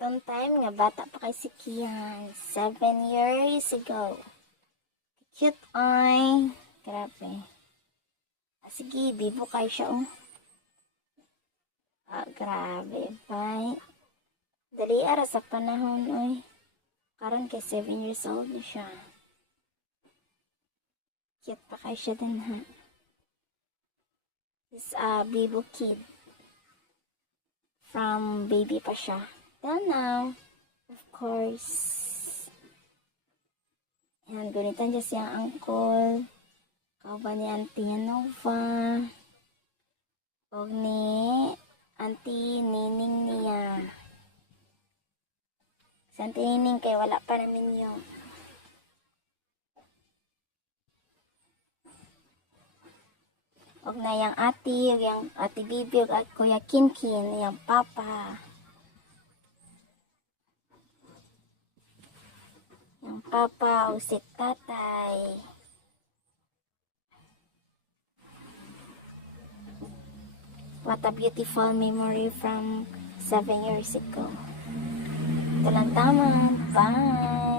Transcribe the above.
Katong time nga bata pa kay si Kian. 7 years ago. Cute ay. Grabe. Sige, bibo kay siya oh. Grabe. Bye. Dali ara sa panahon oy. Karon kay 7 years old na siya. Cute pa kay siya din ha. This bibo kid. From baby pa siya. Till now, of course. Yan, gunitan dyan siyang uncle. Kauban ni Auntie Nova. O ni Auntie Nining niya. Si Auntie Nining kay wala pa namin yun. Og na yung ate, yung ate Bibi, at Kuya Kinkin, yung papa. Yung papa, o si tatay. What a beautiful memory from 7 years ago. Ito lang tama. Bye!